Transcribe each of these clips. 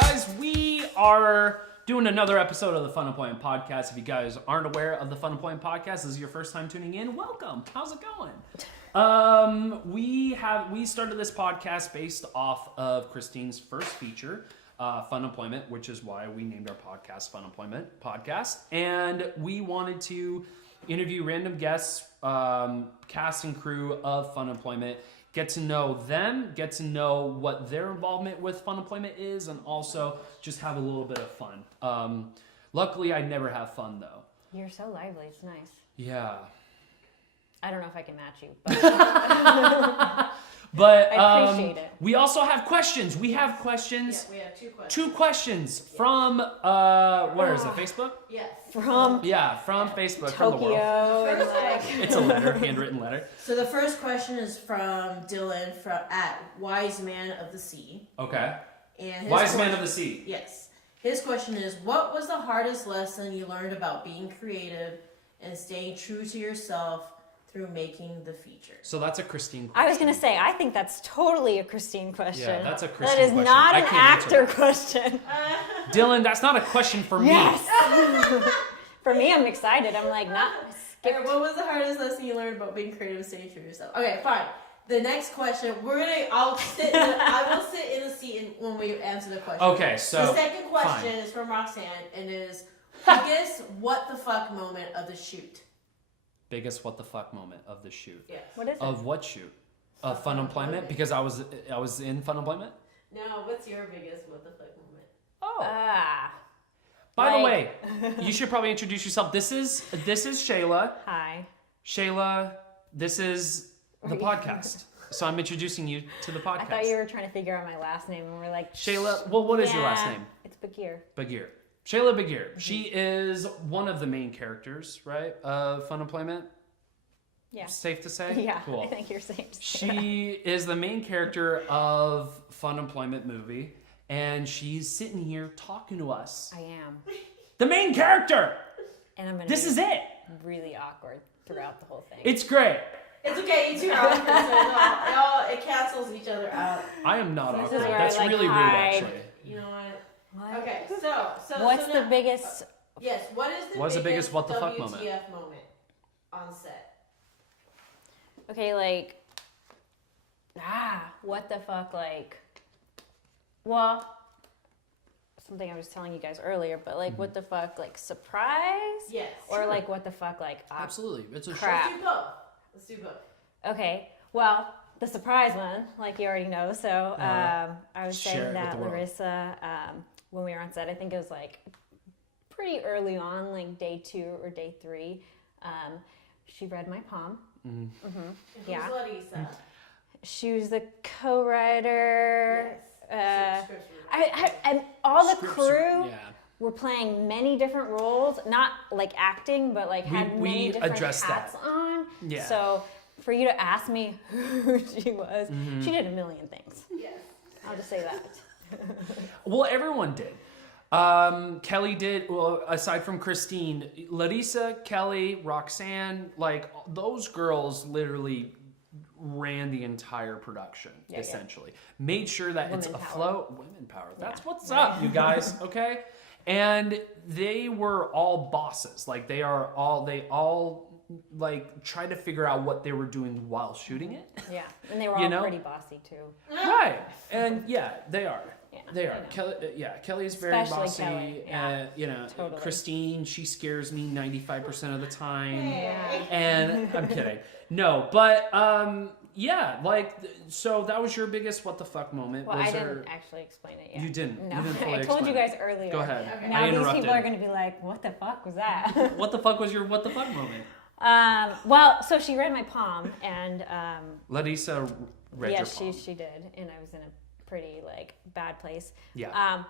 guys, we are doing another episode of the Fun Employment Podcast. If you guys aren't aware of the Fun Employment Podcast, this is your first time tuning in, welcome. How's it going? We started this podcast based off of Christine's first feature, Fun Employment, which is why we named our podcast Fun Employment Podcast. And we wanted to interview random guests, cast and crew of Fun Employment, get to know them, get to know what their involvement with Fun Employment is, and also just have a little bit of fun. Luckily, I never have fun, though. You're so lively. It's nice. Yeah. I don't know if I can match you, but I appreciate it. We also have questions. We have questions. Yeah, we have two questions. Two questions from, where is it, Facebook? Yes. From Facebook, from the world. Tokyo. It's a letter, handwritten letter. So the first question is from Dylan at Wise Man of the Sea. Okay. And his Wise Man of the Sea. Yes. His question is, what was the hardest lesson you learned about being creative and staying true to yourself through making the feature? So that's a Christine question. I was going to say, I think that's totally a Christine question. Yeah, that's a Christine question. That is not an actor question. Dylan, that's not a question for me. Yes. For me, I'm excited. I'm like, not Okay, what was the hardest lesson you learned about being creative and staying true to yourself? Okay, fine. The next question, I will sit in the seat when we answer the question. Okay, so the second question is from Roxanne and is biggest what the fuck moment of the shoot. Biggest what the fuck moment of the shoot. Yes. What is it? Of what shoot? Of Fun Employment? Because I was in Fun Employment? No, what's your biggest what the fuck moment? Oh. By the way, you should probably introduce yourself. This is Shayla. Hi. Shayla, this is the podcast. So I'm introducing you to the podcast. I thought you were trying to figure out my last name, and we're like, Shayla, well, what is your last name? It's Bagir. Bagir. Shayla Bagir. Mm-hmm. She is one of the main characters, right, of Fun Employment? Yeah. Safe to say? Yeah, Cool. I think you're safe to say She is the main character of Fun Employment movie, and she's sitting here talking to us. I am. The main character! And I'm gonna This is it! Really awkward throughout the whole thing. It's great. It's okay, you two are awkward, it cancels each other out. I am not This awkward. is where That's I, like, really rude, hide. actually. You know what? What? Okay, so What's so the now, biggest... Yes, What's the biggest what the fuck WTF moment? moment on set? Okay, like... what the fuck, like... Well... Something I was telling you guys earlier, but like, what the fuck, like, surprise? Yes. Or sure. like, what the fuck, like... Absolutely. It's a crap. Let's do both. Okay, well, the surprise one, like you already know, so I was Share saying it that with the world. Larissa, when we were on set, I think it was like pretty early on, like day 2 or day 3, she read my palm. Mm-hmm. Mm-hmm. Who's Yeah. Larissa? She was the co-writer. Yes. And all the Scripts, crew yeah. were playing many different roles, not like acting, but like had We many different addressed hats that. on. Yeah. So for you to ask me who she was, she did a million things. Yes. I'll just say that. Well, everyone did. Kelly did, well, aside from Christine, Larissa, Kelly, Roxanne, like those girls literally ran the entire production, essentially. Made sure that it's afloat. Women power. That's what's up, you guys, okay? And they were all bosses. Like they all like try to figure out what they were doing while shooting it. Yeah, and they were all pretty bossy too. Right. And yeah, they are. Yeah, they are. Kelly's very Especially bossy. Kelly, yeah. Totally. Christine, she scares me 95% of the time. Yeah. And I'm kidding. No, but yeah, like so that was your biggest what the fuck moment. Well, I didn't actually explain it yet. You didn't. No, You didn't fully I told you explain guys earlier. Go ahead. Okay. Now I these interrupted. people are going to be like, "What the fuck was that?" What the fuck was your what the fuck moment? Well, so she read my palm, and Larissa read your yes, palm. she did, and I was in a pretty like bad place. Yeah.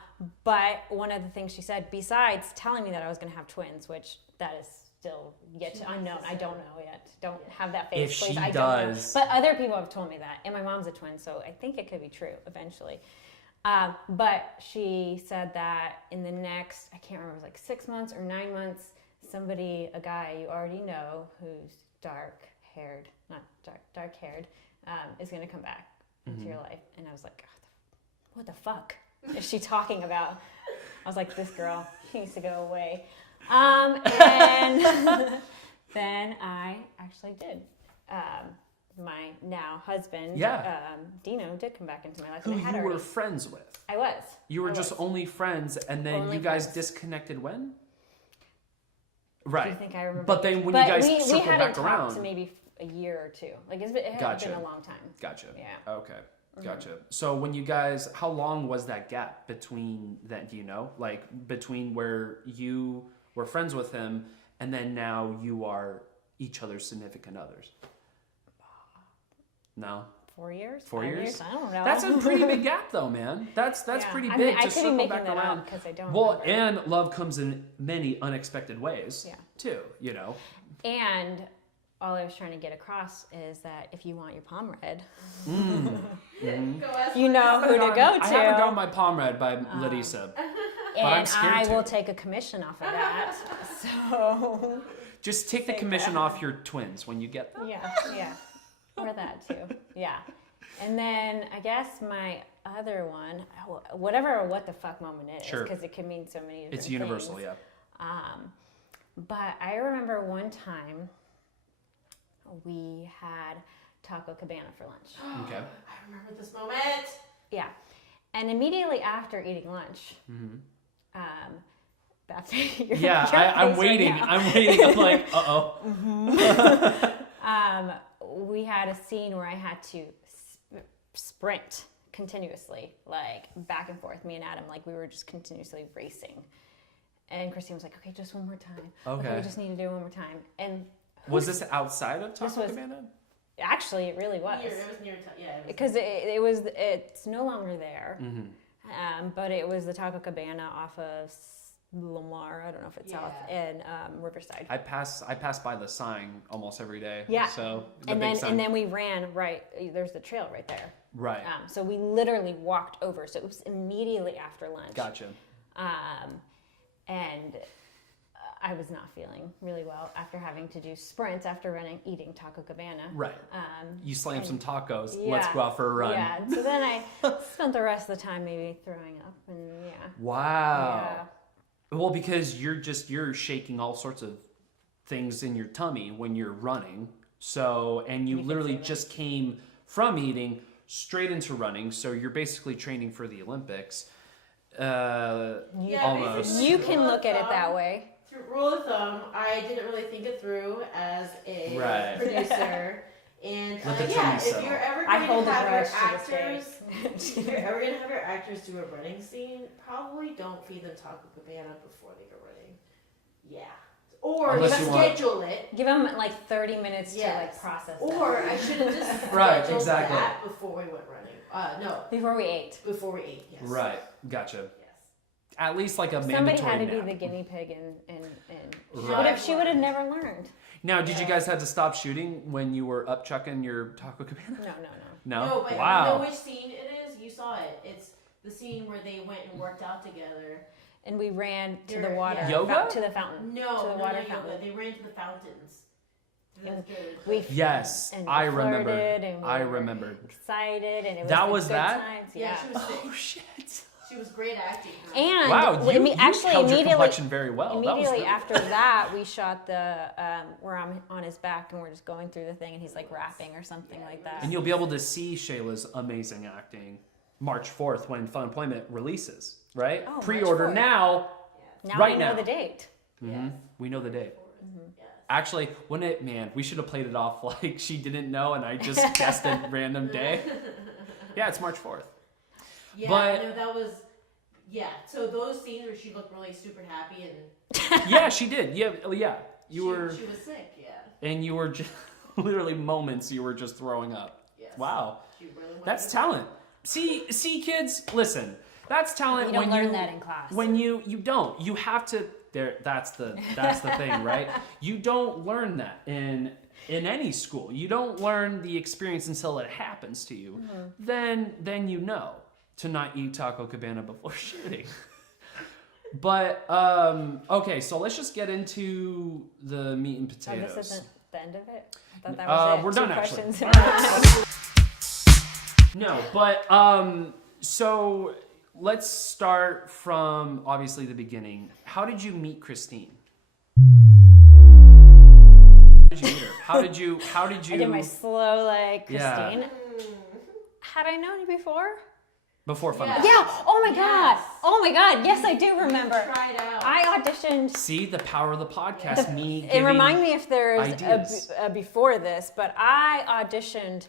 But one of the things she said, besides telling me that I was going to have twins, which that is still yet to unknown. I don't know yet. Don't have that face. If please. she I does. don't know. But other people have told me that, and my mom's a twin, so I think it could be true eventually. But she said that in the next, I can't remember, it was like 6 months or 9 months, somebody, a guy you already know who's dark-haired, is going to come back into your life. And I was like, what the fuck? is she talking about? I was like, this girl, she needs to go away. And then I actually did. My now husband, Dino, did come back into my life. Who and I had you already, were friends with. I was. You were I just was. only friends, and then Only you guys friends. disconnected when? Do Right. you think I remember? But then when But you guys we circled hadn't back talked around. to maybe a year or two. Like it had Gotcha. been a long time. Gotcha. Yeah. Okay. Gotcha. So when you guys, how long was that gap between that? Do you know? Like between where you were friends with him and then now you are each other's significant others? No. 4 years? 4 5 years? I don't know. That's a pretty big gap, though, man. That's Yeah. pretty I big mean, I to could be circle making back that around. up because I don't Well, remember. and love comes in many unexpected ways, Yeah. too. You know. And all I was trying to get across is that if you want your palm read, Go ask you know who to go to. I haven't gotten my palm read by Larissa, I'm and scared I to. will take a commission off of that. So Just take the Take commission that. off your twins when you get them. yeah, or that too. Yeah, and then I guess my other one, whatever what the fuck moment is, Sure. because it can mean so many different It's universal, things. yeah. But I remember one time we had Taco Cabana for lunch. Okay. I remember this moment. Yeah. And immediately after eating lunch, that's your Yeah, your I'm face right waiting. now. I'm waiting. I'm like, uh-oh. We had a scene where I had to sprint continuously, like back and forth. Me and Adam, like we were just continuously racing. And Christine was like, okay, just one more time. Okay. we just need to do it one more time. And Was this outside of This Taco was- Cabana? actually, it really was. It was near. Yeah. It was Because it's no longer there. But it was the Taco Cabana off of Lamar. I don't know if it's south and Riverside. I pass by the sign almost every day. Yeah. So the and big then sign. and then we ran right. There's the trail right there. Right. So we literally walked over. So it was immediately after lunch. Gotcha. And I was not feeling really well after having to do sprints after eating Taco Cabana. Right. You slam and- some tacos. Yeah. Let's go out for a run. Yeah. So then I spent the rest of the time maybe throwing up and yeah. Wow. Well, because you're shaking all sorts of things in your tummy when you're running. So, and you can literally feel it. just came from eating straight into running. So you're basically training for the Olympics. Almost. basically, You rule can of look at it thumb- that way. Through rule of thumb, I didn't really think it through as a Right. producer. And Let the yeah, tummy if settle. you're ever I going hold to a have your grudge to this actors, if you're ever going to have your actors do a running scene, probably don't feed them Taco Cabana before they go running. Yeah. Or Unless you want- schedule it. Give them like 30 minutes to Yes. like process Or that. I should have just Right, scheduled exactly. that before we went running. No, Before we ate. before we ate. Yes. Right. Gotcha. Yes. At least like a Somebody mandatory had to be nap. the guinea pig and Right. she would have never learned. Now, did you guys have to stop shooting when you were up chucking your Taco Cabana? No. No. No, but Wow. you know which scene it is? You saw it. It's the scene where they went and worked out together. And we ran to the You're- water. yeah. Yoga? To the fountain. No, To the no, water no, fountain. yoga. They ran to the fountains. And Good. we Yes, and I we remember. flirted and we I were remembered. excited and it was That like was good that? times. Yeah, Yeah. she was sick. Oh shit! She was great acting. And Wow, you actually held your immediately complexion very well. That was immediately really after that we shot the where I'm on his back and we're just going through the thing and he's like rapping or something like that. And you'll be able to see Shayla's amazing acting March 4th when FUNEMPLOYMENT releases, right? Oh, March Pre-order 4th. now. Now right we know now. the date. Mhm. We know the date. Yes. Actually, wouldn't it, man, we should have played it off like she didn't know and I just guessed a random day. Yeah, it's March 4th. Yeah, But- no, that was. Yeah, so those scenes where she looked really super happy and Yeah, she did. Yeah. You she, were, she was sick. Yeah. and you were just, literally moments you were just throwing up. Yes. Wow. She really went That's to- talent. See, kids, listen. That's talent. You don't when learn you that in class. When you don't. You have to. There. That's the thing, right? You don't learn that in any school. You don't learn the experience until it happens to you. Then you know to not eat Taco Cabana before shooting. But okay, so let's just get into the meat and Oh, potatoes. this isn't the end of it? I thought that was it. We're Two done, actually. questions in one. No, but so let's start from obviously the beginning. How did you meet Christine? How did you meet her? How did you? I did my slow like Yeah. Christine. Had I known you before? Before Fun. Yeah. Yeah. Oh my Yes. God. Oh my God. Yes, I do remember. Tried out. I auditioned. See the power of the podcast. It remind me if there's ideas. a before this, but I auditioned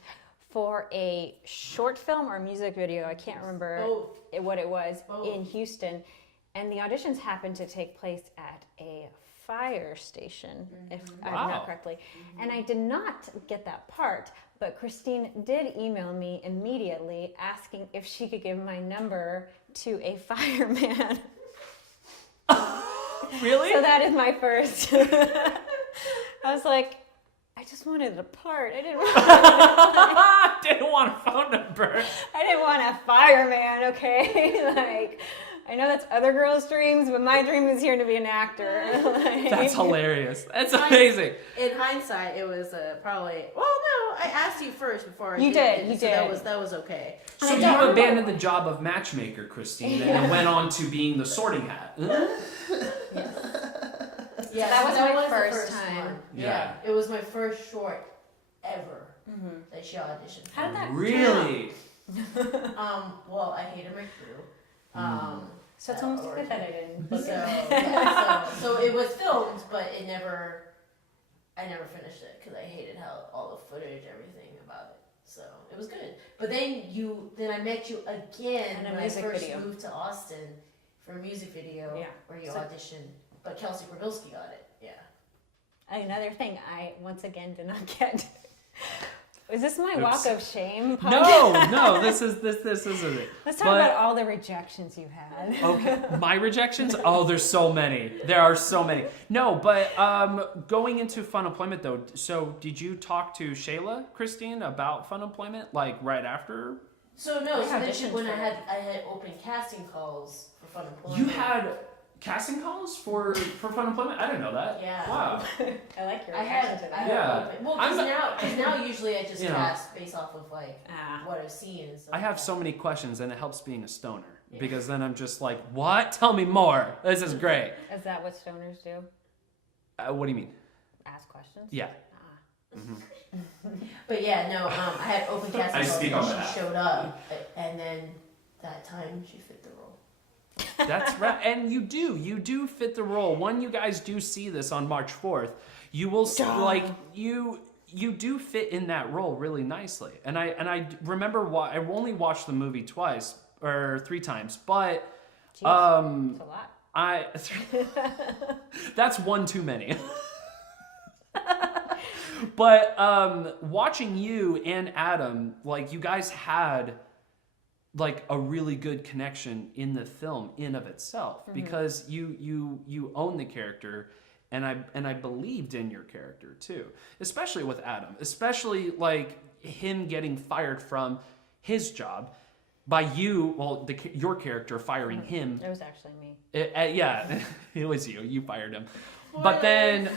for a short film or music video. I can't remember what it was in Houston, and the auditions happened to take place at a fire station, if I remember correctly. And I did not get that part, but Christine did email me immediately asking if she could give my number to a fireman. Really? So that is my first. I was like, I just wanted a part. I didn't want, Didn't want a phone number. I didn't want a fireman, okay? Like, I know that's other girls' dreams, but my dream is here to be an actor. Like, That's hilarious. That's amazing. In hindsight, it was probably. Well, no, I asked you first before I You did. did, you So did. that was okay. So I you don't abandoned the job of matchmaker, Christine, and then went on to being the sorting hat. Yeah, that so was my the first time. one. Yeah. It was my first short ever that she auditioned. How did that Really? Well, I hated my crew. So it's almost good that I didn't. So, yeah, so it was filmed, but I never finished it because I hated how all the footage, everything about it. So it was good. But then I met you again In a when I music first video. moved to Austin for a music video where you So- auditioned, but Kelsey Prabilski got it. Yeah. Another thing I once again did not get. Was this my Oops. walk of shame? No, this isn't it. Let's talk about all the rejections you had. Okay, my rejections? Oh, there's so many. There are so many. No, but going into Fun Employment though, so did you talk to Shayla, Christine, about Fun Employment, like right after? So no, I so then auditioned when for I had open casting calls for Fun Employment. You had casting calls for Fun Employment? I didn't know that. Yeah. Wow. I like your I reaction had, to I that. had Yeah. open. Well, I'm- because now usually I just You know. cast based off of like Ah. what I've seen and stuff. I have like so many questions and it helps being a stoner Yeah. because then I'm just like, what? Tell me more. This is great. Is that what stoners do? What do you mean? Ask questions? Yeah. Ah. that. But yeah, no, I had open casting I calls speak and on she behalf. showed up, and then that time she fit the role. That's right. And you do fit the role. When you guys do see this on March 4th, you will see, like you do fit in that role really nicely. And I remember I only watched the movie twice or 3 times, but Jeez, that's a lot. that's one too many. But watching you and Adam, like you guys had like a really good connection in the film in of itself because you own the character and I believed in your character too, especially with Adam, especially like him getting fired from his job by your character firing him. It was actually me. Yeah, it was you fired him. But then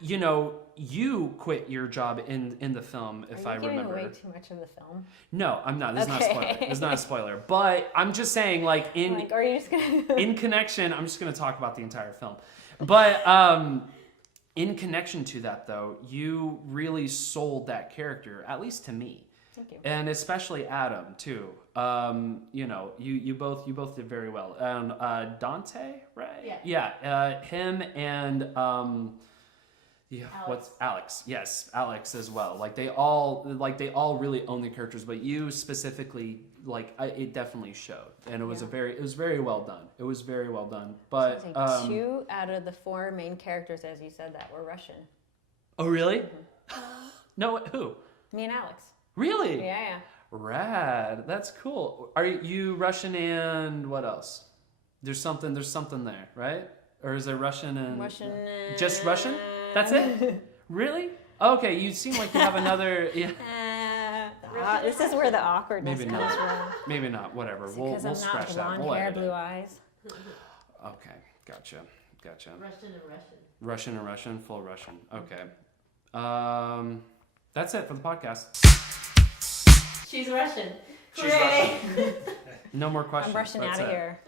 you know, you quit your job in the film, if I Are you giving remember. away too much of the film? No, I'm not. This is not a Okay. spoiler. This is not a spoiler. But I'm just saying, like Like, are you just gonna? in connection, I'm just gonna talk about the entire film. But in connection to that though, you really sold that character, at least to me. Thank you. And especially Adam too. You know, you both did very well. And Dante, right? Yeah. Him and what's Alex? Yes, Alex as well. Like they all really own the characters, but you specifically, like it definitely showed, and it was it was very well done. It was very well done. But I think 2 out of the 4 main characters, as you said, that were Russian. oh really? No, who? Me and Alex. Really? Yeah. Rad. That's cool. Are you Russian and what else? There's something there, right? Or is there Russian and Russian. just Russian? That's it? Really? Okay, you seem like you have another. Yeah. This is where the awkwardness Maybe comes not. from. Maybe not. Whatever. It's We'll because I'm scratch not that. blonde We'll hair, edit blue it. eyes. Okay. Gotcha. Russian and Russian. Russian and Russian, full Russian. Okay. That's it for the podcast. She's Russian. She's Hooray. Russian. No more I'm questions. rushing That's out of it. here.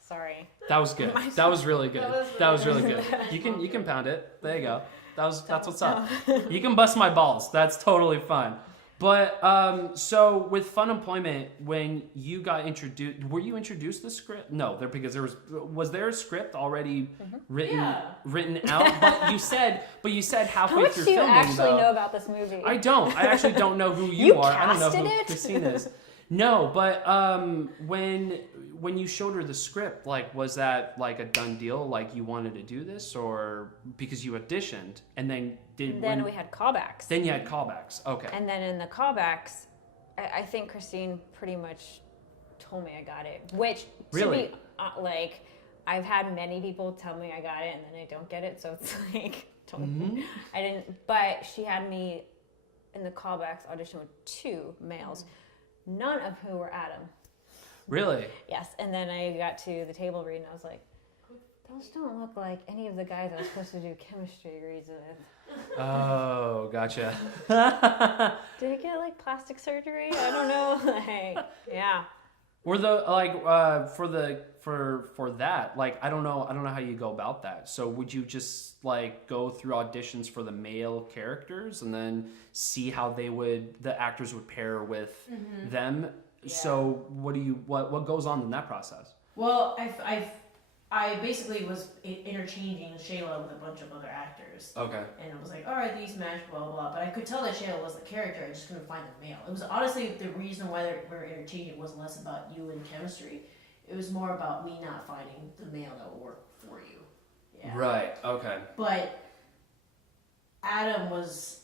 Sorry. That was good. That was really good. That was really good. Nice You can pound it. There you go. That's what's up. You can bust my balls. That's totally fine. But so with FUNEMPLOYMENT, when you got introduced, were you introduced to the script? No, because there was there a script already written out? But you said How halfway much through do you filming actually though. know about this movie? I don't. I actually don't know who you You are. I don't know casted who it? Christine is. No, but when you showed her the script, like, was that like a done deal? Like, you wanted to do this, or because you auditioned and then we had callbacks. Then you had callbacks. Okay. And then in the callbacks, I think Christine pretty much told me I got it. Which, Really? to be like, I've had many people tell me I got it and then I don't get it. So it's like, I didn't. But she had me in the callbacks audition with 2 males, none of who were Adam. Really? Yes. And then I got to the table read and I was like, those don't look like any of the guys I was supposed to do chemistry reads with. Oh, gotcha. Did he get like plastic surgery? I don't know. Like, yeah. Were the like for that, like, I don't know how you go about that. So would you just like go through auditions for the male characters and then see how the actors would pair with them? Yeah. So what goes on in that process? Well, I basically was interchanging Shayla with a bunch of other actors. Okay. And it was like, all right, these match, blah, blah, blah. But I could tell that Shayla was the character. I just couldn't find the male. It was honestly the reason why we were interchanging was less about you and chemistry. It was more about me not finding the male that would work for you. Yeah. Right. Okay. But Adam was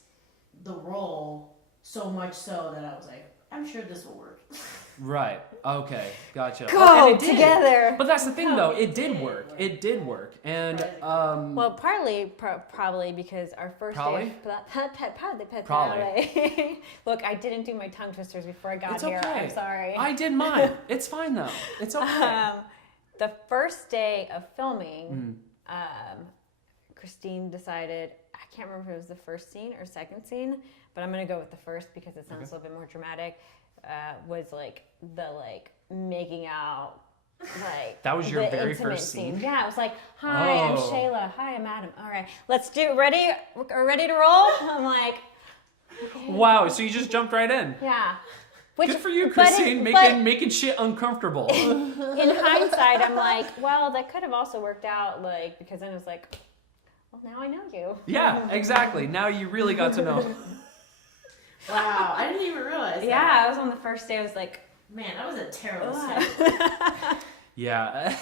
the role so much so that I was like, I'm sure this will work. Right. Okay. Gotcha. Go and it did. together. But that's the thing, though. It did work. It did work. And Well, partly, probably because our first Probably? day. Probably. Look, I didn't do my tongue twisters before I got It's here. okay. I'm sorry. I did mine. It's fine though. It's okay. The first day of filming, Christine decided, I can't remember if it was the first scene or second scene, but I'm going to go with the first because it sounds a little bit more dramatic, was like the making out, like That was your the very intimate first scene? Yeah, it was like, hi, I'm Oh. Shayla. Hi, I'm Adam. All right, let's do, ready to roll? I'm like, Wow. So you just jumped right in. yeah. Which, Good for you, but Christine, making shit uncomfortable. in hindsight, I'm like, well, that could have also worked out, like, because then it was like, well, now I know you. Yeah, exactly. Now you really got to know. Wow, I didn't even realize Yeah, that. I was on the first day. I was like, Man, that was a terrible ugh. set. Yeah.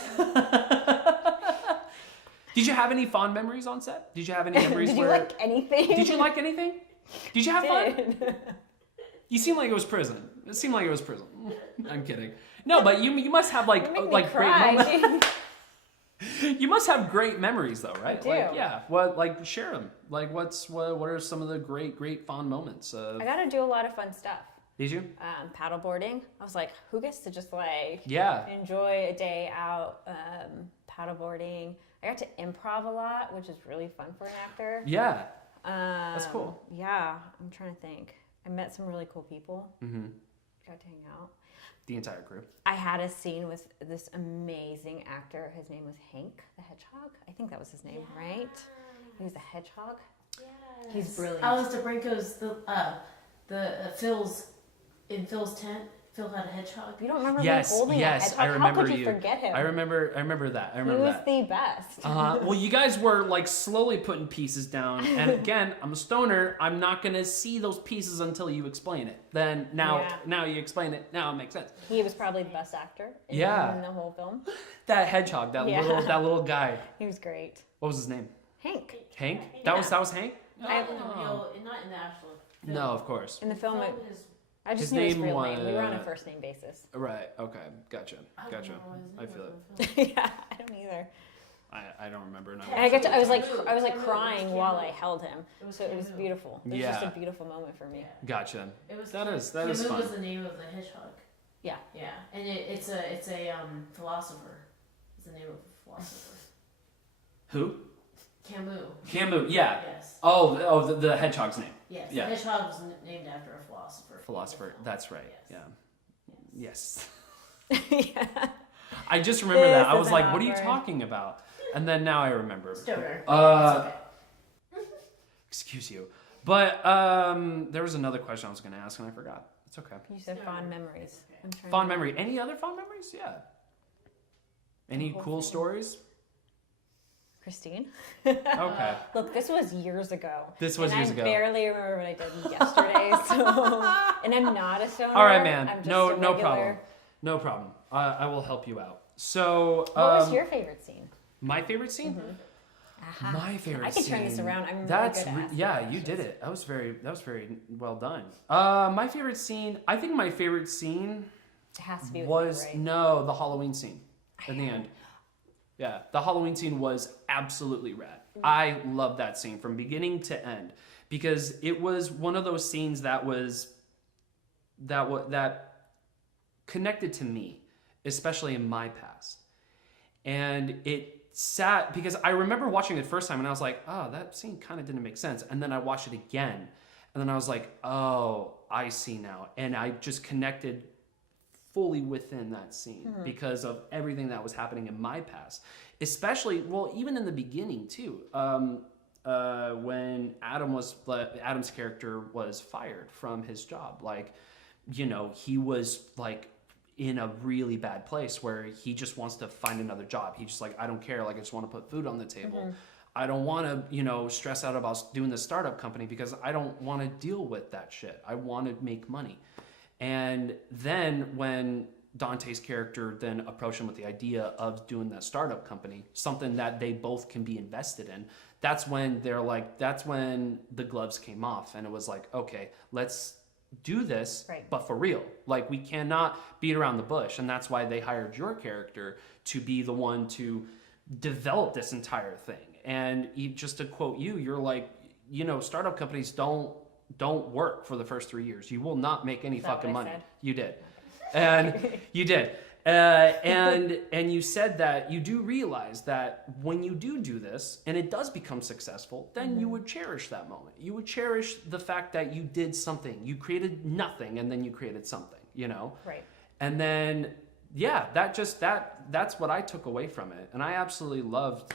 Did you have any fond memories on set? Did you have any memories Did you where? like anything? Did you like anything? Did you have fun? Did. You seemed like it was prison. It seemed like it was prison. I'm kidding. No, but you must have like You make me great cry. moments. You must have great memories though, right? I do. Like, yeah. What? Share them. Like, what are some of the great fond moments? I got to do a lot of fun stuff. Did you? Paddleboarding. I was like, who gets to just like Yeah. enjoy a day out paddleboarding? I got to improv a lot, which is really fun for an actor. Yeah. That's cool. Yeah, I'm trying to think. I met some really cool people. Mm-hmm. Got to hang out. The entire crew. I had a scene with this amazing actor. His name was Hank the Hedgehog. I think that was his name, right? He was a hedgehog. Yes. He's brilliant. Alice DeBrinco's Phil's tent. Phil had a hedgehog. You don't remember Yes, me holding yes, a hedgehog? I remember How could you you. forget him? I remember that. I He remember was that. the best. Well, you guys were like slowly putting pieces down, and again, I'm a stoner. I'm not gonna see those pieces until you explain it. Then now you explain it. Now it makes sense. He was probably the best actor in the whole film. That hedgehog, that little guy. He was great. What was his name? Hank. Hank. That was Hank. Not in the real, not in the actual film. No, of course. In the film, is, I just His knew his name real name. We were on a was- first name basis. Right. Okay. Gotcha. I don't Gotcha. know what his I name feel was it. in the film. Yeah, I don't either. I don't remember. And And I was like Camus. crying while I held him. It was So it was Camus. beautiful. It was just a Yeah. beautiful moment for me. Gotcha. It was That is Camus fun. was the name of the hedgehog. Yeah. Yeah, and it's a philosopher. It's the name of a philosopher. Who? Camus. Yeah. Yes. Oh, the hedgehog's name. Yes. Yeah. The hedgehog was named after a philosopher. Philosopher. That's right. Yes. Yeah. Yes. Yeah. I just remember This that. I is was like, what are you awkward. talking about? And then now I remember. Stoner. Excuse you. But there was another question I was going to ask and I forgot. It's okay. You said fond memories. I'm trying Fond to- memory. Any other fond memories? Yeah. Any whole cool thing. stories? Christine. Okay. Look, this was years ago. This was and years I ago. barely remember what I did yesterday. So, and I'm not a stoner. All right, man. I'm just No a problem. regular- No problem. I will help you out. So, What was your favorite scene? my favorite scene? Aha. My favorite I can scene. turn this around. I'm really That's good at asking yeah, questions. you did it. That was very well done. My favorite scene. I think my favorite scene It has to be with was you, right? no the Halloween scene in the end. Yeah, the Halloween scene was absolutely rad. I love that scene from beginning to end because it was one of those scenes that connected to me, especially in my past. And it sat because I remember watching it the first time and I was like, oh, that scene kind of didn't make sense. And then I watched it again and then I was like, oh, I see now. And I just connected fully within that scene because of everything that was happening in my past, especially, well, even in the beginning too. When Adam's character was fired from his job, like, you know, he was like in a really bad place where he just wants to find another job. He's just like, I don't care. Like, I just want to put food on the table. I don't want to, you know, stress out about doing the startup company because I don't want to deal with that shit. I want to make money. And then when Dante's character then approached him with the idea of doing that startup company, something that they both can be invested in, that's when the gloves came off and it was like, okay, let's do this, Right. but for real. Like, we cannot beat around the bush. And that's why they hired your character to be the one to develop this entire thing. And just to quote you, you're like, you know, startup companies don't work for the first 3 years. You will not make any Is that fucking what I money. said? You did. And you did. And you said that you do realize that when you do this and it does become successful, then you would cherish that moment. You would cherish the fact that you did something. You created nothing and then you created something, you know? Right. And then, yeah, that's what I took away from it. And I absolutely loved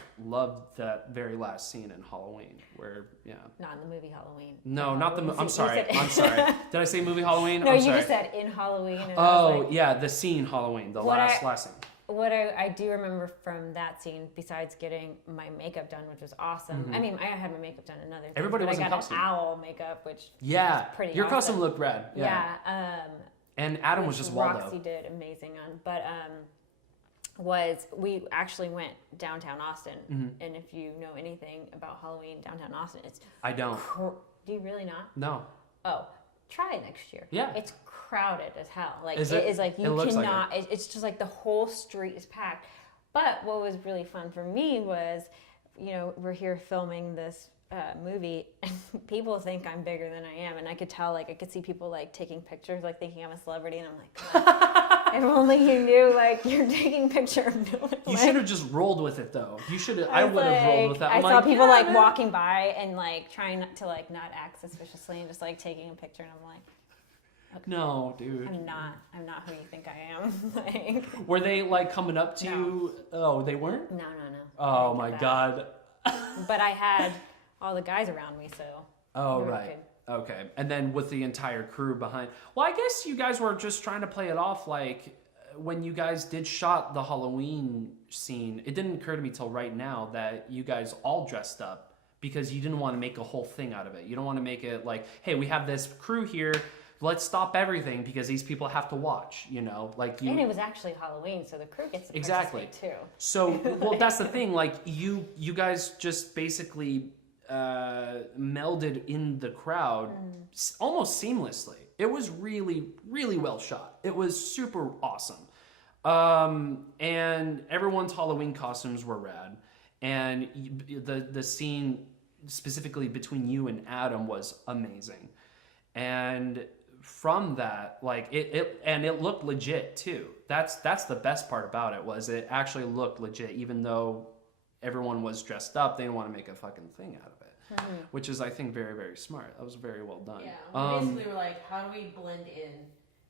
that very last scene in Halloween where, yeah. Not in the movie Halloween. No, not the Halloween I'm scene. sorry. You said- I'm sorry. Did I say movie Halloween? No, I'm you sorry. just said in Halloween. And I Oh, was like, yeah, the scene Halloween, the What last scene. what I do remember from that scene, besides getting my makeup done, which was awesome. I mean, I had my makeup done in other things, Everybody but was I in got costume. an owl makeup, which Yeah, was pretty your awesome. costume looked rad. Yeah. And Adam was which just Roxy Waldo. did amazing on, but was we actually went downtown Austin, and if you know anything about Halloween downtown Austin, it's I don't. do you really not? No. Oh, try it next year. Yeah. It's crowded as hell. Like Is it it? is like It you looks like cannot. It's just like the whole street is packed. But what was really fun for me was, you know, we're here filming this movie, and people think I'm bigger than I am, and I could tell. Like I could see people like taking pictures, like thinking I'm a celebrity, and I'm like, if only you knew, like you're taking a picture of me. You should have just rolled with it though. You should. I was would have rolled with that. I I'm saw like, people yeah, like man. walking by and like trying not to like not act suspiciously and just like taking a picture, and I'm like, No, dude. I'm not who you think I am. Like, Were they like coming up to you? Oh, they weren't? no. I Oh didn't my get that. god. But I had all the guys around me, so. Oh we were right. good. Okay. And then with the entire crew behind. Well, I guess you guys were just trying to play it off like when you guys did shot the Halloween scene. It didn't occur to me till right now that you guys all dressed up because you didn't want to make a whole thing out of it. You don't want to make it like, hey, we have this crew here. Let's stop everything because these people have to watch, you know, like you. And it was actually Halloween, so the crew gets to Exactly. participate too. So, well, that's the thing. Like you guys just basically melded in the crowd almost seamlessly. It was really, really well shot. It was super awesome. And everyone's Halloween costumes were rad. And the scene specifically between you and Adam was amazing. And from that, like it looked legit too. That's the best part about it was it actually looked legit, even though everyone was dressed up. They didn't want to make a fucking thing out of it, which is I think very, very smart. That was very well done. Yeah. We basically were like, how do we blend in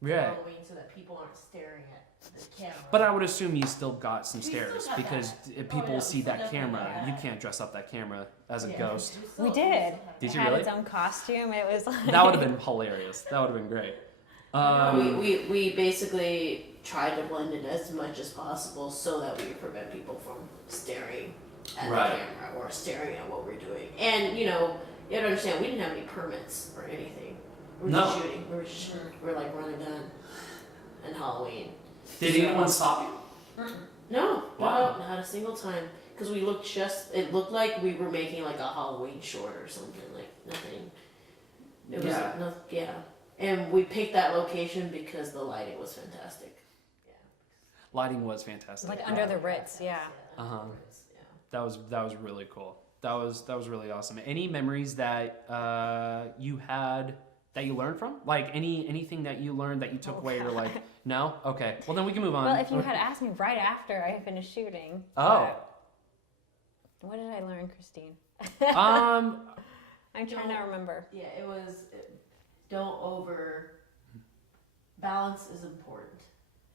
for Right. Halloween so that people aren't staring at the camera. But I would assume you still got some We still stares got because that. if Oh, people yeah, we see still that definitely camera, got you that. can't dress up that camera as a Yeah. ghost. We did. Did It you had really? its own costume. It was like That would have been hilarious. That would have been great. We basically tried to blend in as much as possible so that we could prevent people from staring at Right. the camera or staring at what we're doing. And you have to understand, we didn't have any permits or anything. We were just No. shooting. We were like running gun and Halloween. Did anyone stop you? No, Wow. not a single time. Because we looked it looked like we were making like a Halloween short or something, like nothing. It was, Yeah. yeah. And we picked that location because the lighting was fantastic. Yeah. Lighting was fantastic. like under the Ritz. Yeah. Uh-huh. Yeah. That was really cool. That was really awesome. Any memories that you had that you learned from? Like anything that you learned that you took away? You're like, no? Okay. Well, then we can move on. Well, if you had asked me right after I finished shooting. Oh. What did I learn, Christine? Um. I'm trying to remember. Yeah, it was. Don't balance is important.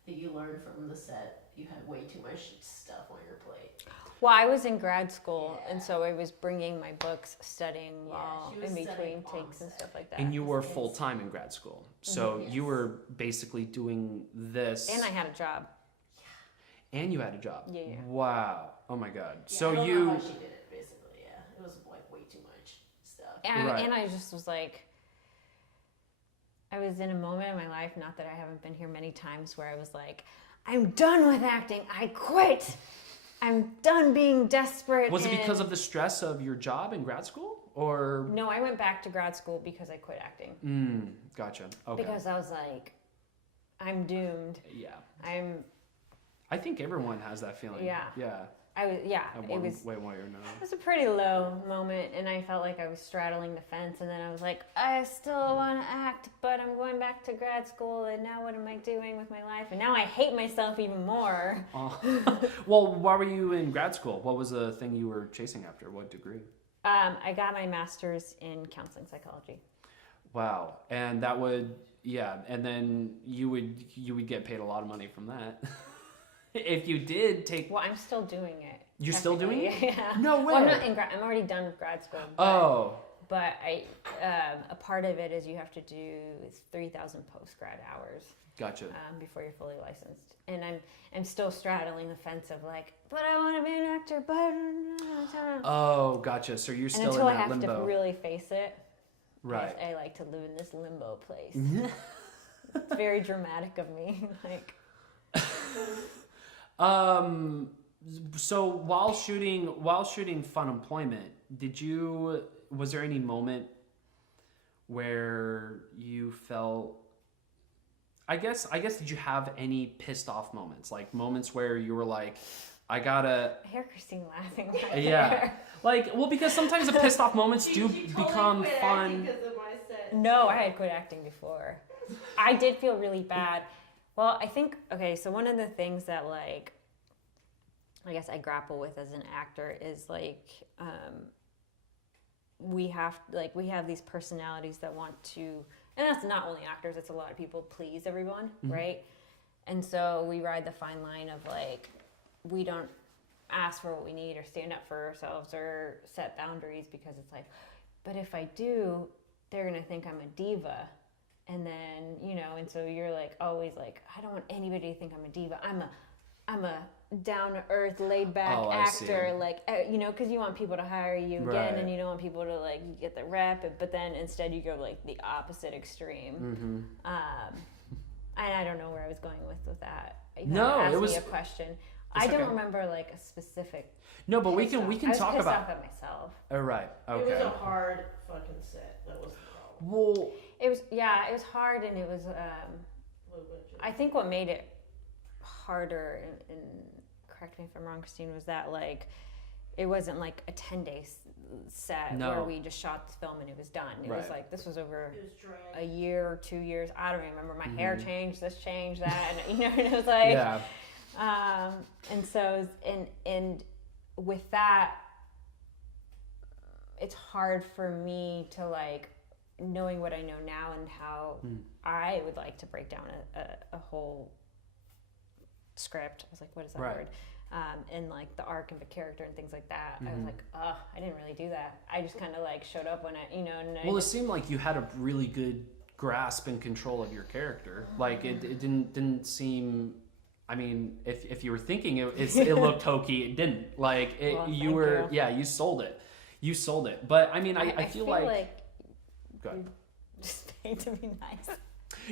That you learn from the set. You had way too much stuff on your plate. Well, I was in grad school, Yeah. and so I was bringing my books, studying Yeah, while she was in studying between on takes and set. stuff like that. And you were full time in grad school, so Yes. you were basically doing this. And I had a job. And you had a job. Yeah. Wow. Oh my God. Yeah, So I don't you. know how she did it. Basically, yeah, it was like way too much stuff. Right. And I just was like, I was in a moment in my life, not that I haven't been here many times, where I was like, I'm done with acting. I quit. I'm done being desperate. Was it because of the stress of your job in grad school, or? No, I went back to grad school because I quit acting. Gotcha. Okay. Because I was like, I'm doomed. Yeah. I think everyone has that feeling. Yeah. Yeah. It One was way or another. It was a pretty low moment, and I felt like I was straddling the fence, and then I was like, I still want to act, but I'm going back to grad school, and now what am I doing with my life? And now I hate myself even more. Well, why were you in grad school? What was the thing you were chasing after? What degree? I got my master's in counseling psychology. Wow. And that would, and then you would get paid a lot of money from that. If you did take... Well, I'm still doing it. You're still doing it? Yeah. No way. Well, I'm not in I'm already done with grad school. But I, a part of it is you have to do 3,000 post-grad hours. Gotcha. Before you're fully licensed. And I'm still straddling the fence of like, but I want to be an actor, but... Oh, gotcha. So you're still in that limbo. And until I have to really face it, right. I like to live in this limbo place. It's very dramatic of me. Like... So while shooting FUNEMPLOYMENT, was there any moment where you felt, I guess did you have any pissed off moments? Like moments where you were like, I gotta... I hear Christine laughing right Yeah. there. Like, well, because sometimes the pissed off moments do become fun. No, I had quit acting before. I did feel really bad. Well, I think, okay, so one of the things that, like, I guess I grapple with as an actor is, like, we have these personalities that want to, and that's not only actors, it's a lot of people, please everyone, right? And so we ride the fine line of, like, we don't ask for what we need or stand up for ourselves or set boundaries because it's like, but if I do, they're going to think I'm a diva. And then, and so you're like always like, I don't want anybody to think I'm a diva. I'm a down to earth, laid back actor, like, because you want people to hire you again, and you don't want people to like get the rep, but then instead you go like the opposite extreme. And I don't know where I was going with that. It was me a question. I don't remember like a specific. No, but we can talk about. I was pissed off at myself. Oh, right. Okay. It was a hard fucking set. That was the problem. Well, it was hard, and it was. I think what made it harder, and correct me if I'm wrong, Christine, was that like it wasn't like a 10-day set where we just shot the film and it was done. It was like this was over a year or 2 years. I don't remember. My hair changed, this changed, that, and it was like. Yeah. And so and with that, it's hard for me to like knowing what I know now and how I would like to break down a whole script. I was like, what is that Right. word? And like the arc of a character and things like that. I was like, I didn't really do that. I just kind of like showed up when I, and Well, it seemed like you had a really good grasp and control of your character. Like it didn't seem. I mean, if you were thinking it looked hokey, it didn't. Like Well, you were, thank you. you sold it. You sold it. But I mean, I feel like go ahead. just paid to be nice.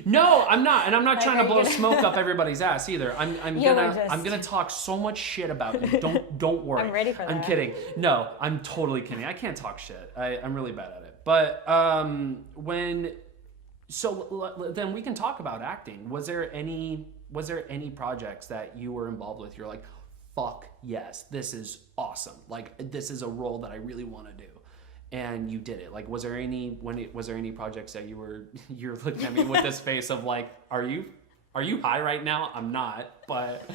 No, I'm not, and I'm not Like, trying to are blow you gonna- smoke up everybody's ass either. I'm You were gonna just- I'm gonna talk so much shit about you. Don't worry. I'm ready for that. I'm kidding. No, I'm totally kidding. I can't talk shit. I'm really bad at it. But then we can talk about acting. Was there any projects that you were involved with? You're like, fuck yes, this is awesome. Like this is a role that I really want to do. And you did it. Like, was there any projects that you're looking at me with this face of like, are you high right now? I'm not, but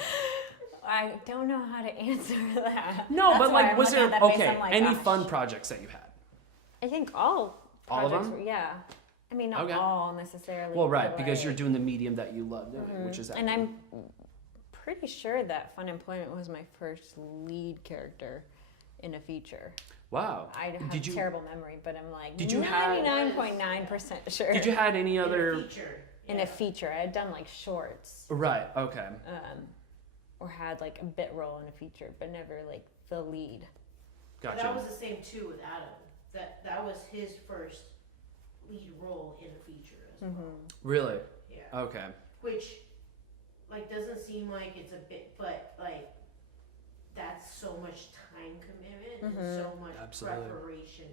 I don't know how to answer that. no, That's but why like, I'm was looking there at that face, okay? I'm like, Any gosh. fun projects that you had? I think all All of projects them? were- yeah. I mean, not Okay. all necessarily. Well, right, but, because like, you're doing the medium that you love doing, which is and acting. I'm pretty sure that FUNEMPLOYMENT was my first lead character in a feature. Wow. I have Did you terrible memory, but I'm like Did you have- 99.9% sure. did you had any other feature? in a feature? I had done like shorts, right? Okay. or had like a bit role in a feature, but never like the lead. But Gotcha. that was the same too with Adam. That was his first lead role in a feature as well. Really? Yeah. Okay. Which, like, doesn't seem like it's a bit, but like, that's so much time commitment and so much Absolutely. preparation.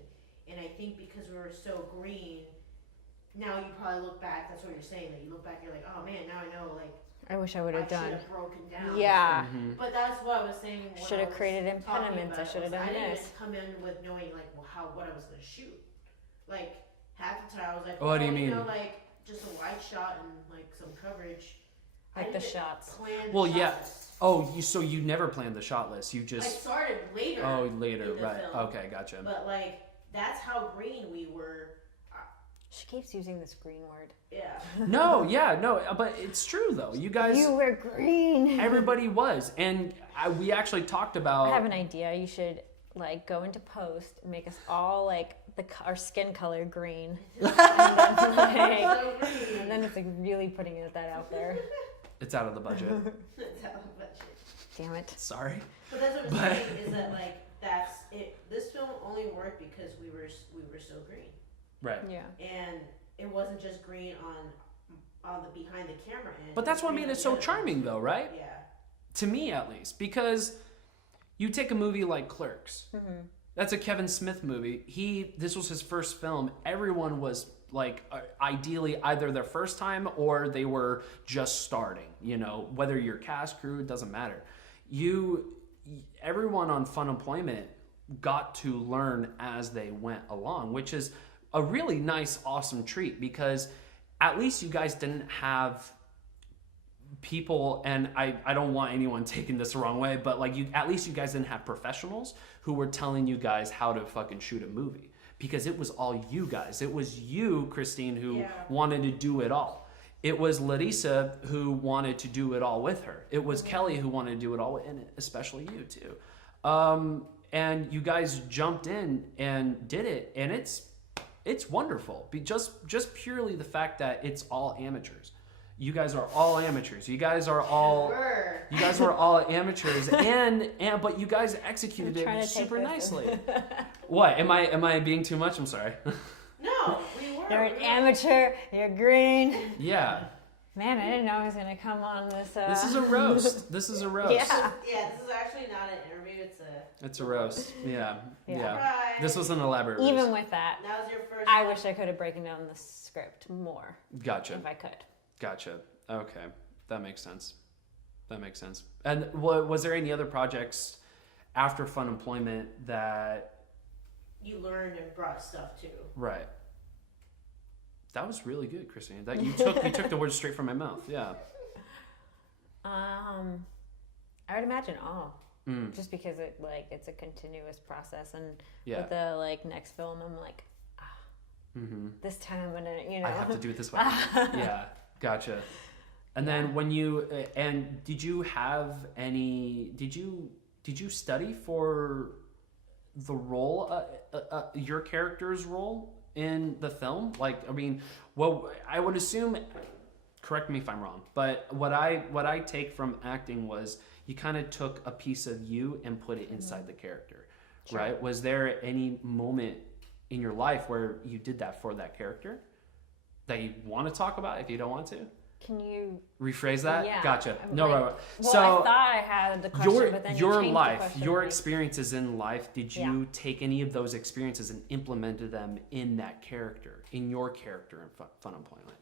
And I think because we were so green, now you probably look back. That's what you're saying. That you look back, you're like, oh man, now I know. Like, I wish I would I have should done. have broken down. Yeah. But that's what I was saying. when Should I have was created talking impediments. I about it, should have was done I didn't this. even come in with knowing like what I was gonna shoot. Like half the time I was like, What do you oh, mean? know, like just a wide shot and like some coverage. Like I the didn't shots. plan the Well, shot yeah. list. Oh, so you never planned the shot list. You I just started later. later, in the right? film. Okay, gotcha. But like that's how green we were. She keeps using this green word. Yeah. No, but it's true though. You guys, You were green. everybody was, and we actually talked about. I have an idea. You should like go into post, make us all like our skin color green, and then, like, So green. and then it's like really putting that out there. It's out of the budget. That's how much. Damn it. Sorry. But that's what I'm But- saying is that like that's it. This film only worked because we were so green. Right. Yeah. And it wasn't just green on the behind the camera end. But that's what green made on it the so other charming, end. though, right? Yeah. To me, at least, because you take a movie like Clerks. That's a Kevin Smith movie. This was his first film. Everyone was like ideally either their first time or they were just starting. You know, whether you're cast, crew, it doesn't matter. Everyone on FUNEMPLOYMENT got to learn as they went along, which is a really nice, awesome treat because at least you guys didn't have people, and I don't want anyone taking this the wrong way, but like at least you guys didn't have professionals who were telling you guys how to fucking shoot a movie because it was all you guys. It was you, Christine, who wanted to do it all. It was Larissa who wanted to do it all with her. It was Kelly who wanted to do it all, and especially you too. And you guys jumped in and did it, and it's wonderful. Just purely the fact that it's all amateurs. You guys are all amateurs. You guys are all amateurs, and but you guys executed I'm trying it to take super this. nicely. What am I being too much? I'm sorry. No, we were. You're an amateur. You're green. Yeah, Man, I didn't know I was gonna come on this. this is a roast. This is a roast. Yeah. Yeah, this is actually not an interview. It's a roast. Yeah. Surprise. This was an elaborate roast. Even with that, That was your first. I wish I could have broken down the script more Gotcha. if I could. Gotcha. Okay, that makes sense. And was there any other projects after FUNEMPLOYMENT that? You learned and brought stuff too. Right. That was really good, Christine. That you took the words straight from my mouth. Yeah. I would imagine all. Just because it's a continuous process, and Yeah. with the next film, I'm like, This time I'm gonna, I have to do it this way. Yeah, gotcha. And then when you and did you have any? Did you study for the role, your character's role in the film? Like, I mean, well, I would assume. Correct me if I'm wrong, but what I take from acting was you kind of took a piece of you and put it inside the character, right? Was there any moment in your life where you did that for that character that you want to talk about if you don't want to? Can you rephrase that? Yeah. Gotcha. I'm No, like, right. Well, So I thought I had the question, but then you your changed life, the question. your like, experiences in life, did you take any of those experiences and implemented them in that character, in your character in Fun Employment?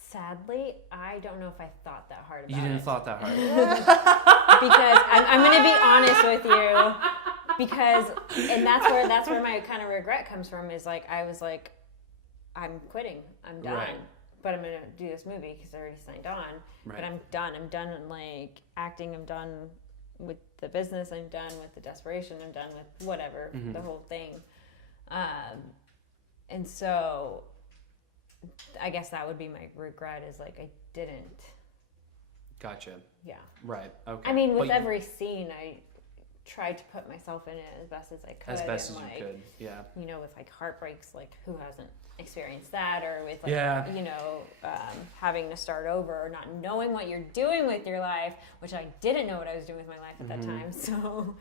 Sadly, I don't know if I thought that hard about it. You didn't thought that hard. Because I'm going to be honest with you, because and that's where my kind of regret comes from. Is like I was like, I'm quitting. I'm done. Right. But I'm going to do this movie because I already signed on. Right. But I'm done. I'm done like acting. I'm done with the business. I'm done with the desperation. I'm done with whatever the whole thing. And so I guess that would be my regret, is like I didn't. Gotcha. Yeah. Right. Okay. I mean, with But you- every scene, I tried to put myself in it as best as I could. as best as and, you could. Yeah. You know, with like heartbreaks, like who hasn't experienced that? Or with like, Yeah. you know, having to start over, or not knowing what you're doing with your life, which I didn't know what I was doing with my life at that time. So.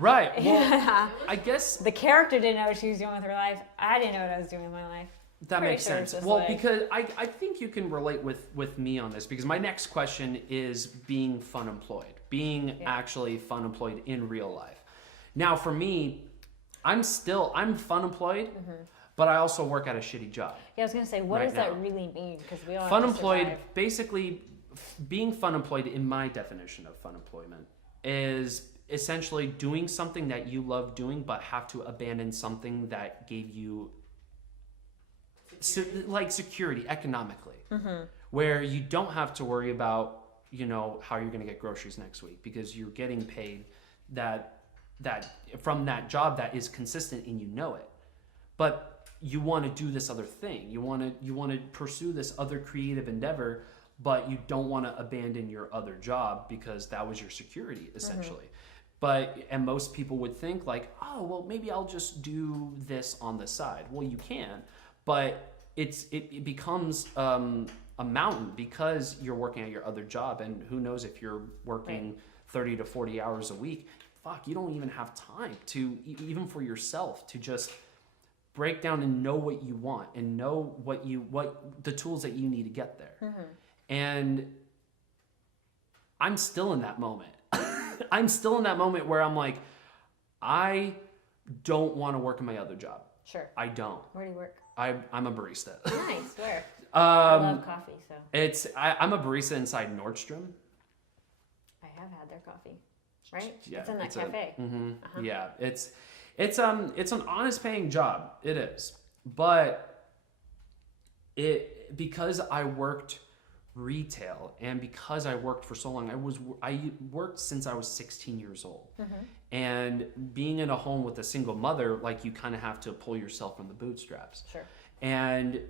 Right. Well, Yeah. I guess The character didn't know what she was doing with her life. I didn't know what I was doing with my life. that Pretty makes sure it's sense. just Well, like- because I think you can relate with me on this, because my next question is being fun employed, being actually fun employed in real life. Now, for me, I'm fun employed, but I also work at a shitty job. Yeah, I was gonna say, what Right does that now. really mean? Because we all Fun have to employed, survive. basically, being fun employed in my definition of fun employment is essentially doing something that you love doing, but have to abandon something that gave you security economically, where you don't have to worry about, you know, how you're going to get groceries next week, because you're getting paid that from that job that is consistent and you know it. But you want to do this other thing. You want to pursue this other creative endeavor, but you don't want to abandon your other job because that was your security essentially. And most people would think like, oh, well, maybe I'll just do this on the side. Well, you can, but it becomes a mountain because you're working at your other job, and who knows if you're working 30 to 40 hours a week. Fuck, you don't even have time to even for yourself to just break down and know what you want and know what the tools that you need to get there. And I'm still in that moment. I'm still in that moment where I'm like, I don't want to work in my other job. Sure. I don't. Where do you work? I'm a barista. Nice. Where? I Um, love coffee, so I'm a barista inside Nordstrom. I have had their coffee. Right? Yeah, It's in that cafe. Yeah, it's an honest paying job. It is, but because I worked retail and because I worked for so long, I worked since I was 16 years old. And being in a home with a single mother, like, you kind of have to pull yourself from the bootstraps. Sure. And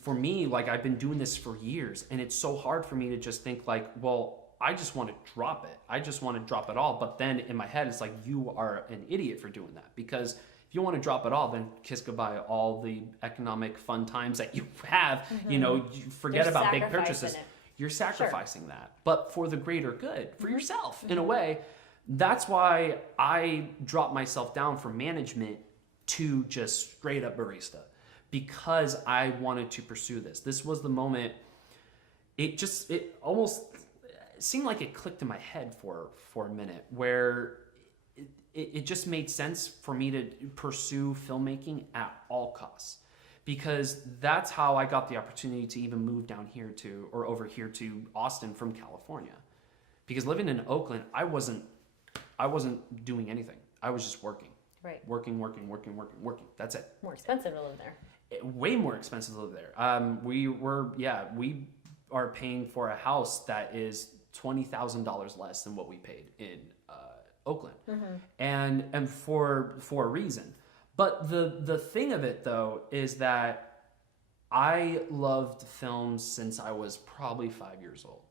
for me, like, I've been doing this for years, and it's so hard for me to just think like, well, I just want to drop it. I just want to drop it all. But then in my head, it's like, you are an idiot for doing that, because if you want to drop it all, then kiss goodbye all the economic fun times that you have. You know, you forget You're about big sacrificing purchases. it. You're sacrificing that, but for the greater good, for yourself in a way. That's why I dropped myself down from management to just straight up barista, because I wanted to pursue this. This was the moment. It almost seemed like it clicked in my head for a minute, where it just made sense for me to pursue filmmaking at all costs, because that's how I got the opportunity to even move down here over here to Austin from California. Because living in Oakland, I wasn't doing anything. I was just working. Right. Working. That's it. More expensive to live there. Way more expensive to live there. We are paying for a house that is $20,000 less than what we paid in Oakland, and for a reason. But the thing of it though is that I loved films since I was probably 5 years old.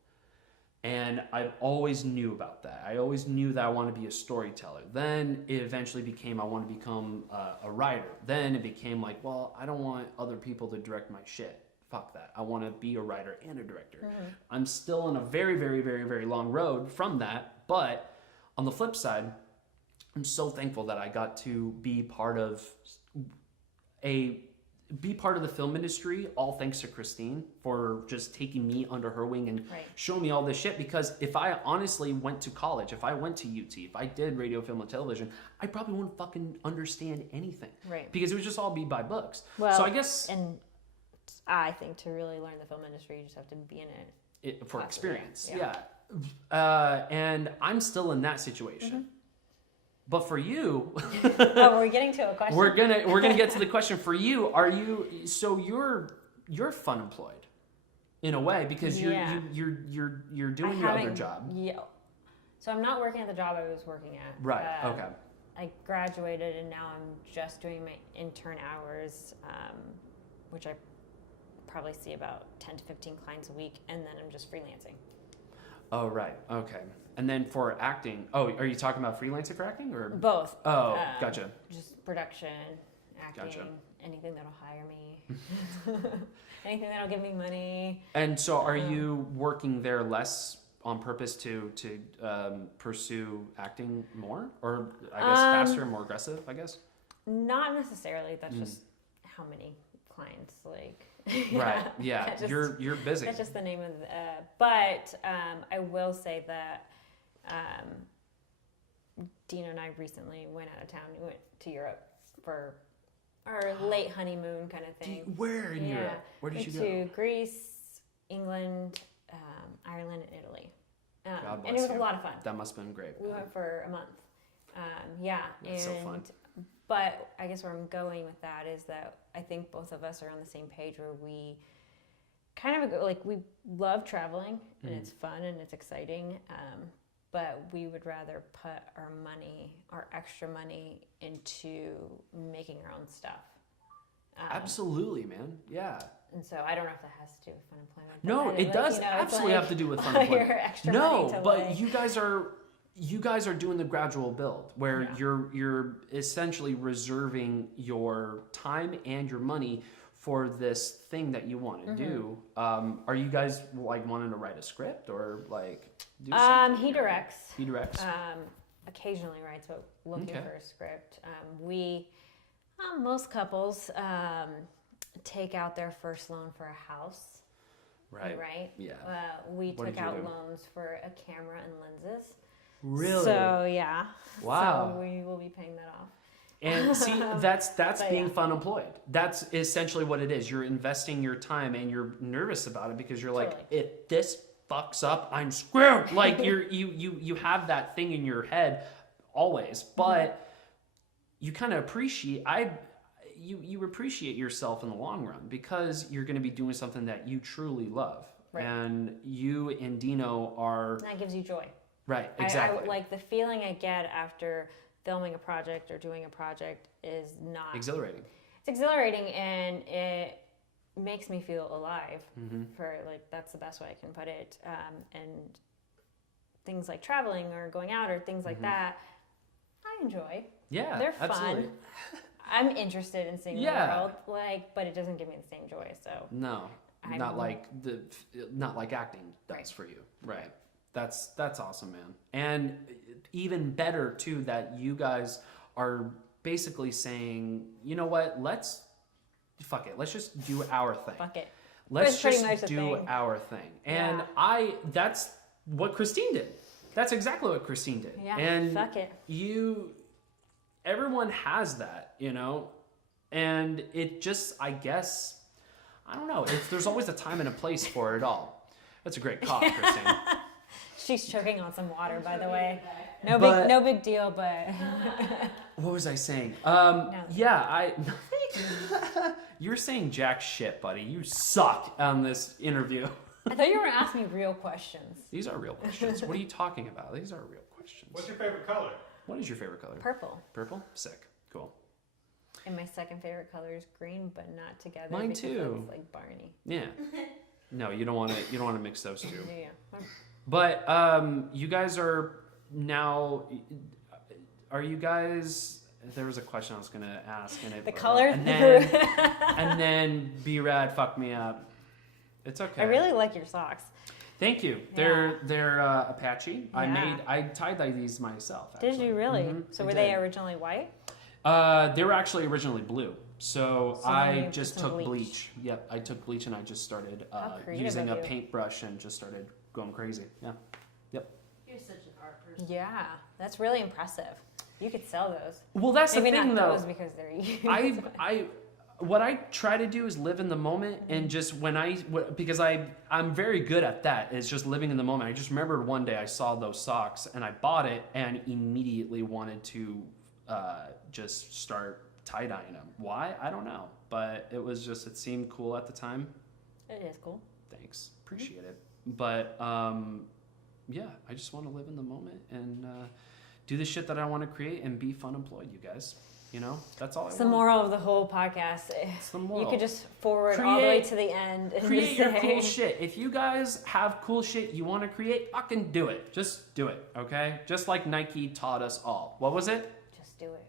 And I always knew about that. I always knew that I wanted to be a storyteller. Then it eventually became I want to become a writer. Then it became like, well, I don't want other people to direct my shit. Fuck that. I want to be a writer and a director. Mm-hmm. I'm still on a very, very, very, very long road from that. But on the flip side, I'm so thankful that I got to be part of the film industry, all thanks to Christine for just taking me under her wing and showing me all this shit. Because if I honestly went to college, if I went to UT, if I did radio, film, and television, I probably wouldn't fucking understand anything. Right. Because it would just all be by books. Well, so I guess... And I think to really learn the film industry, you just have to be in it. For experience, yeah. And I'm still in that situation. Mm-hmm. But for you, we're getting to a question. We're gonna get to the question. For you, you're fun employed in a way because you're doing your other job. Yeah. So I'm not working at the job I was working at. Right. Okay. I graduated and now I'm just doing my intern hours, which I probably see about 10 to 15 clients a week, and then I'm just freelancing. Oh, right. Okay. And then for acting, are you talking about freelancing for acting or? Both. Oh, gotcha. Just production, acting, anything that'll hire me, anything that'll give me money. And so are you working there less on purpose to pursue acting more? Or I guess faster and more aggressive, I guess? Not necessarily. That's just how many clients, like... Right. Yeah. You're busy. That's just the name of the. But I will say that Dino and I recently went out of town. We went to Europe for our late honeymoon kind of thing. Where in Europe? Where did you go? To Greece, England, Ireland, and Italy. God bless and it was you. a lot of fun. That must have been great. We went for a month. That's so fun. But I guess where I'm going with that is that I think both of us are on the same page where we kind of like we love traveling and it's fun and it's exciting, but we would rather put our extra money into making our own stuff. Absolutely, man. Yeah. And so I don't know if that has to do with fun employment. No, it does absolutely have to do with fun employment. No, but you guys are doing the gradual build where you're essentially reserving your time and your money for this thing that you want to do. Are you guys like wanting to write a script or like do something? He directs. He directs. Occasionally writes, but looking for a script. Most couples take out their first loan for a house. Right. Right? Yeah. We took out loans for a camera and lenses. Really? So yeah. Wow. So we will be paying that off. And see, that's being fun employed. That's essentially what it is. You're investing your time and you're nervous about it because you're like, if this fucks up, I'm screwed. Like you have that thing in your head always, but you kind of appreciate you appreciate yourself in the long run because you're going to be doing something that you truly love. Right. And you and Dino are... That gives you joy. Right, exactly. I like the feeling I get after filming a project or doing a project is not... Exhilarating. It's exhilarating and it makes me feel alive. For like, that's the best way I can put it. And things like traveling or going out or things like that, I enjoy. Yeah, they're fun. Absolutely. I'm interested in seeing the world, but it doesn't give me the same joy. So no, not like acting does for you, right? That's awesome, man. And even better too that you guys are basically saying, you know what? Fuck it. Let's just do our thing. Fuck it. Let's just do our thing. And that's what Christine did. That's exactly what Christine did. Yeah. And fuck it. Everyone has that, you know, and it just, I guess, I don't know. There's always a time and a place for it all. That's a great cough, Christine. She's choking on some water, by the way. No big deal, but... What was I saying? You're saying jack shit, buddy. You suck on this interview. I thought you were going to ask me real questions. These are real questions. What are you talking about? These are real questions. What's your favorite color? What is your favorite color? Purple. Purple? Sick. Cool. And my second favorite color is green, but not together. Mine because too. It's like Barney. Yeah. No, you don't want to mix those two. Yeah. But you guys are now. Are you guys? There was a question I was gonna ask, and it. The color. And then B-Rad fucked me up. It's okay. I really like your socks. Thank you. Yeah. They're Apache. Yeah. I tie-dyed these myself. Actually. Did you really? Mhm, So I were did. they originally white? They were actually originally blue. So So I you just put some took bleach. bleach. Yep, I took bleach and I just started How creative using a of you. paintbrush and just started going crazy. Yeah. You're such an art person. Yeah, that's really impressive. You could sell those. Well, that's Maybe the thing, not though. those because they're used. What I try to do is live in the moment, and just because I'm very good at that. It's just living in the moment. I just remembered one day I saw those socks and I bought it and immediately wanted to just start tie-dyeing them. Why? I don't know, but it seemed cool at the time. It is cool. Thanks, appreciate it. But yeah, I just want to live in the moment and do the shit that I want to create and be fun employed, you guys. You know, that's all It's I the want. moral of the whole podcast. It's the moral. You could just forward all the way to the end. And Create just your say, cool shit. If you guys have cool shit you want to create, fucking do it. Just do it, okay? Just like Nike taught us all. What was it? Just do it.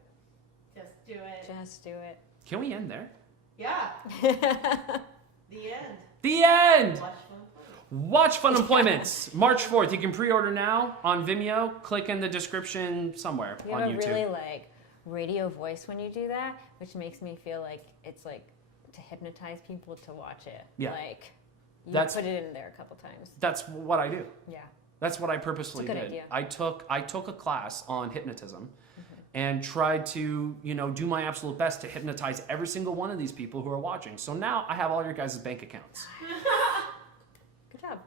Just do it. Just do it. Can we end there? Yeah. The end. The end! Watch Fun. Watch Fun Employments, March 4th. You can pre-order now on Vimeo. Click in the description somewhere You on have a YouTube. really like radio voice when you do that, which makes me feel like it's like to hypnotize people to watch it. Yeah. Like you That's- put it in there a couple times. That's what I do. Yeah. That's what I purposely It's a good did. idea. I took a class on hypnotism Mm-hmm. and tried to, do my absolute best to hypnotize every single one of these people who are watching. So now I have all your guys' bank accounts. Good job.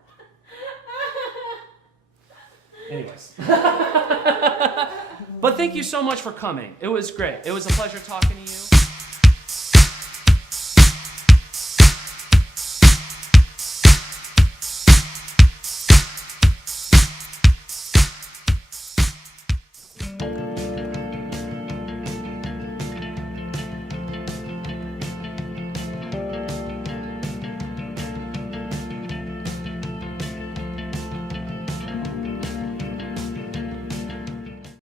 Anyways. But thank you so much for coming. It was great. It was a pleasure talking to you.